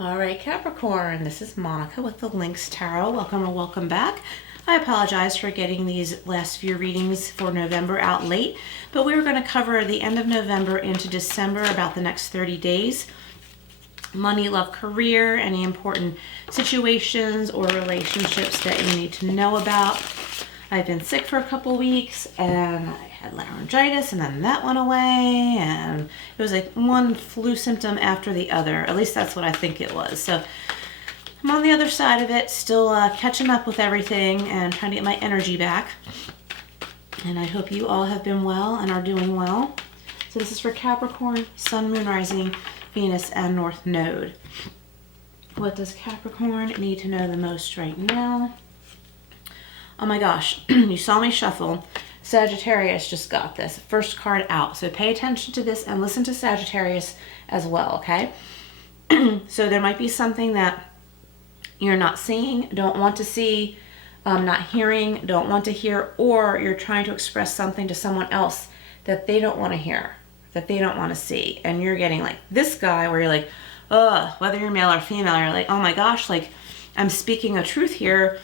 All right, Capricorn, this is Monica with the Lynx Tarot. Welcome or welcome back. I apologize for getting these last few readings for November out late, but we were going to cover the end of November into December, about the next 30 days. Money, love, career, any important situations or relationships that you need to know about. I've been sick for a couple weeks and I had laryngitis and then that went away, and it was like one flu symptom after the other. At least that's what I think it was. So I'm on the other side of it, still catching up with everything and trying to get my energy back. And I hope you all have been well and are doing well. So this is for Capricorn, Sun, Moon, Rising, Venus, and North Node. What does Capricorn need to know the most right now? Oh my gosh, you saw me shuffle. Sagittarius just got this. First card out. So pay attention to this and listen to Sagittarius as well, okay? So there might be something that you're not seeing, don't want to see, not hearing, don't want to hear, or you're trying to express something to someone else that they don't want to hear, that they don't want to see. And you're getting like this guy where you're like, ugh, whether you're male or female, you're like, oh my gosh, like I'm speaking a truth here.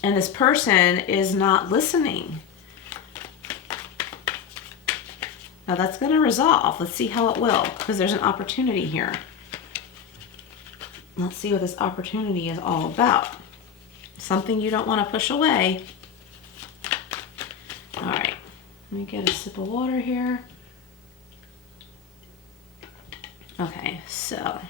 And this person is not listening. Now that's going to resolve. Let's see how it will, because there's an opportunity here. Let's see what this opportunity is all about. Something you don't want to push away. All right, let me get a sip of water here. Okay, so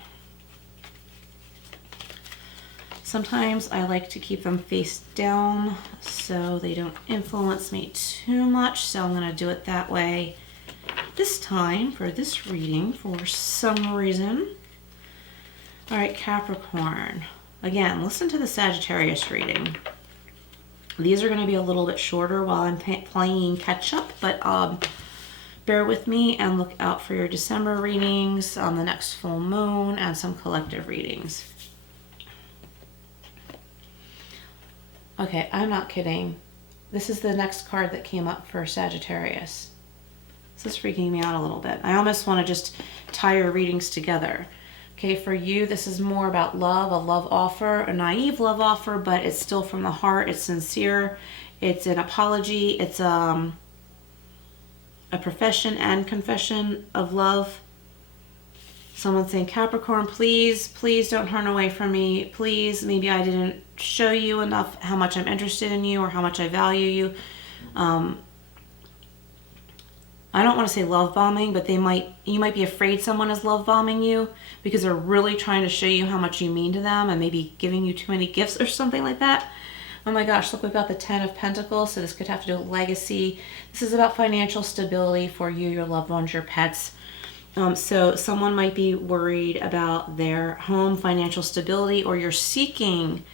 sometimes I like to keep them face down so they don't influence me too much, so I'm going to do it that way this time for this reading for some reason. All right, Capricorn. Again, listen to the Sagittarius reading. These are going to be a little bit shorter while I'm playing catch up, but bear with me and look out for your December readings on the next full moon and some collective readings. Okay, I'm not kidding. This is the next card that came up for Sagittarius. This is freaking me out a little bit. I almost want to just tie your readings together. Okay, for you, this is more about love, a love offer, a naive love offer, but it's still from the heart. It's sincere. It's an apology. It's a profession and confession of love. Someone's saying, Capricorn, please, please don't turn away from me. Please, maybe I didn't show you enough how much I'm interested in you or how much I value you. I don't want to say love bombing, but you might be afraid someone is love bombing you because they're really trying to show you how much you mean to them and maybe giving you too many gifts or something like that. Oh my gosh, look, we've got the 10 of Pentacles, so this could have to do with legacy. This is about financial stability for you, your loved ones, your pets. So someone might be worried about their home financial stability, or you're seeking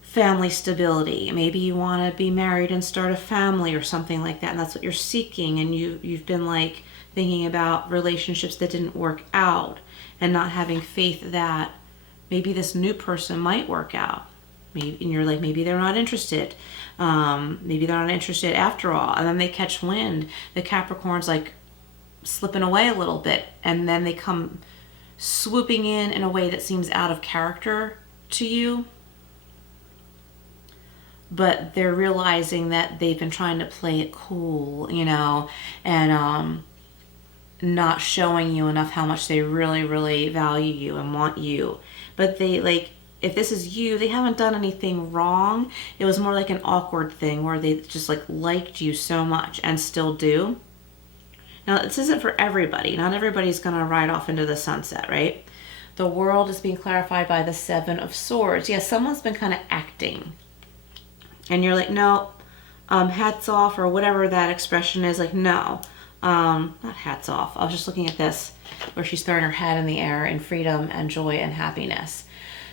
family stability. Maybe you want to be married and start a family or something like that, and that's what you're seeking, and you've been like thinking about relationships that didn't work out and not having faith that maybe this new person might work out. Maybe, and you're like, maybe they're not interested. Maybe they're not interested after all. And then they catch wind. The Capricorn's like slipping away a little bit, and then they come swooping in a way that seems out of character to you. But they're realizing that they've been trying to play it cool, you know, and not showing you enough how much they really, really value you and want you. But they, like, if this is you, they haven't done anything wrong. It was more like an awkward thing where they just like liked you so much and still do. Now, this isn't for everybody. Not everybody's going to ride off into the sunset, right? The world is being clarified by the 7 of Swords. Yes, someone's been kind of acting. And you're like, no, hats off, or whatever that expression is. Like, no, not hats off. I was just looking at this where she's throwing her head in the air in freedom and joy and happiness.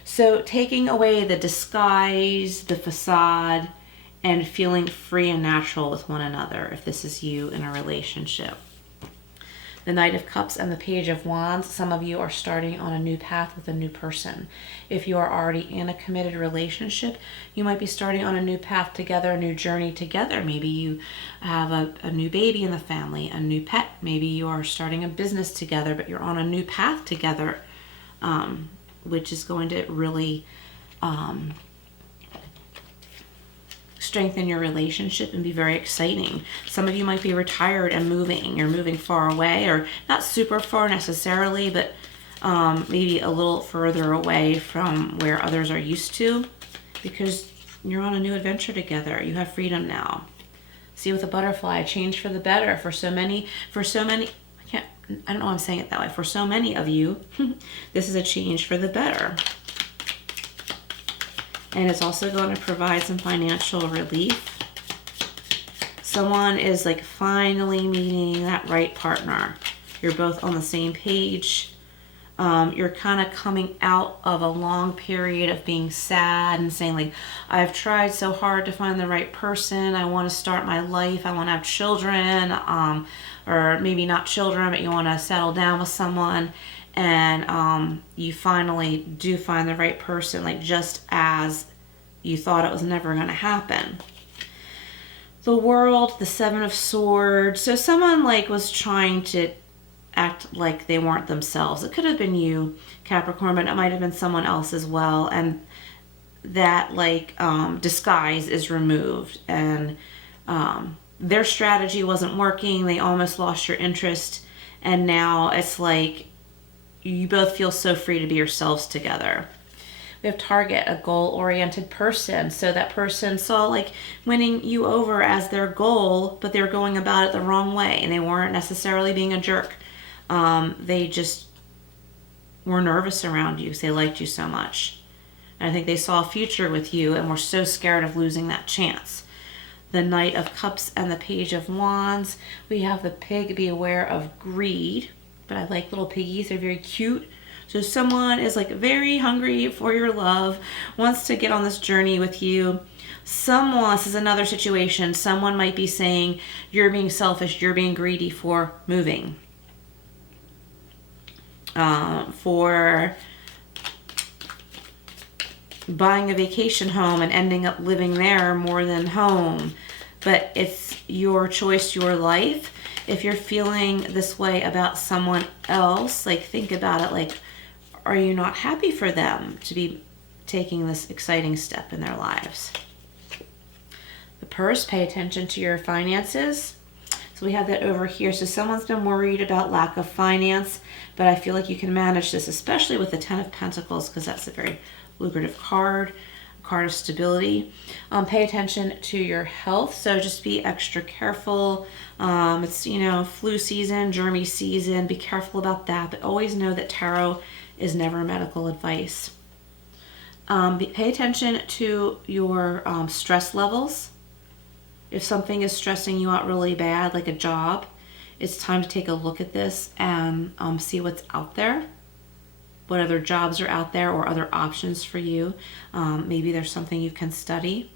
So taking away the disguise, the facade, and feeling free and natural with one another if this is you in a relationship. The Knight of Cups and the Page of Wands. Some of you are starting on a new path with a new person. If you are already in a committed relationship, you might be starting on a new path together, a new journey together. Maybe you have a new baby in the family, a new pet. Maybe you are starting a business together, but you're on a new path together. which is going to really strengthen your relationship and be very exciting. Some of you might be retired and moving. You're moving far away, or not super far necessarily, but maybe a little further away from where others are used to, because you're on a new adventure together. You have freedom now. See, with a butterfly, a change for the better. For so many, I don't know why I'm saying it that way. For so many of you, this is a change for the better. And it's also going to provide some financial relief. Someone is like finally meeting that right partner. You're both on the same page. You're kind of coming out of a long period of being sad and saying like, I've tried so hard to find the right person. I want to start my life. I want to have children, or maybe not children, but you want to settle down with someone. And you finally do find the right person, like just as you thought it was never going to happen. The World, the Seven of Swords. So someone like was trying to act like they weren't themselves. It could have been you, Capricorn, but it might have been someone else as well. And that like disguise is removed, and their strategy wasn't working. They almost lost your interest, and now it's like you both feel so free to be yourselves together. We have Target, a goal-oriented person. So that person saw like winning you over as their goal, but they were going about it the wrong way, and they weren't necessarily being a jerk. They just were nervous around you because they liked you so much. And I think they saw a future with you and were so scared of losing that chance. The Knight of Cups and the Page of Wands. We have the Pig, be aware of greed. But I like little piggies, they're very cute. So someone is like very hungry for your love, wants to get on this journey with you. Someone, this is another situation, someone might be saying, you're being selfish, you're being greedy for moving. For buying a vacation home and ending up living there more than home. But it's your choice, your life. If you're feeling this way about someone else, like think about it, like, are you not happy for them to be taking this exciting step in their lives? The Purse, pay attention to your finances. So we have that over here. So someone's been worried about lack of finance, but I feel like you can manage this, especially with the Ten of Pentacles, because that's a very lucrative card, a card of stability. Pay attention to your health. So just be extra careful. It's, you know, flu season, germy season. Be careful about that, but always know that tarot is never medical advice. Pay attention to your stress levels. If something is stressing you out really bad, like a job, it's time to take a look at this and see what's out there. What other jobs are out there or other options for you. Maybe there's something you can study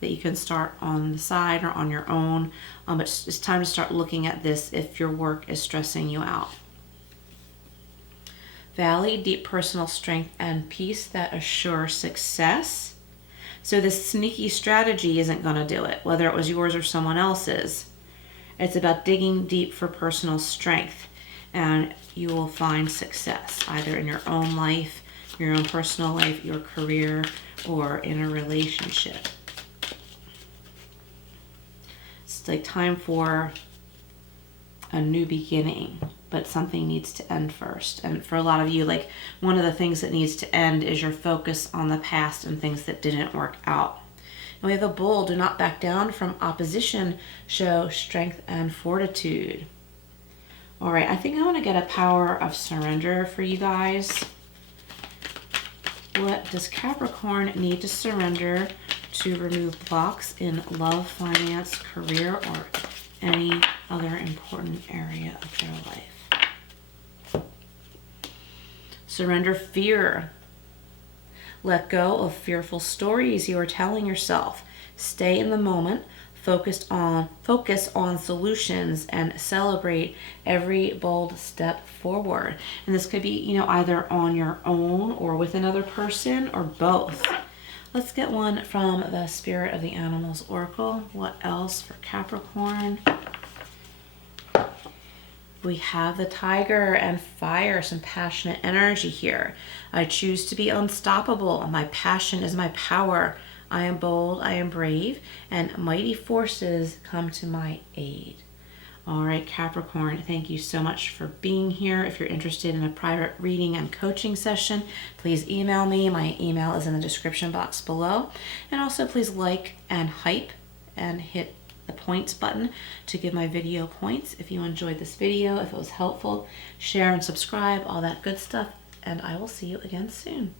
that you can start on the side or on your own. It's time to start looking at this if your work is stressing you out. Valley, deep personal strength and peace that assure success. So this sneaky strategy isn't going to do it, whether it was yours or someone else's. It's about digging deep for personal strength, and you will find success either in your own life, your own personal life, your career, or in a relationship. It's like time for a new beginning, but something needs to end first. And for a lot of you, like one of the things that needs to end is your focus on the past and things that didn't work out. And we have a Bull, do not back down from opposition, show strength and fortitude. All right, I think I want to get a power of surrender for you guys. What does Capricorn need to surrender to remove blocks in love, finance, career, or any other important area of their life? Surrender fear. Let go of fearful stories you are telling yourself. Stay in the moment. Focus on solutions and celebrate every bold step forward. And this could be, you know, either on your own or with another person or both. Let's get one from the Spirit of the Animals Oracle. What else for Capricorn? We have the Tiger and fire, some passionate energy here. I choose to be unstoppable. My passion is my power. I am bold, I am brave, and mighty forces come to my aid. All right, Capricorn, thank you so much for being here. If you're interested in a private reading and coaching session, please email me. My email is in the description box below. And also please like and hype and hit the points button to give my video points. If you enjoyed this video, if it was helpful, share and subscribe, all that good stuff. And I will see you again soon.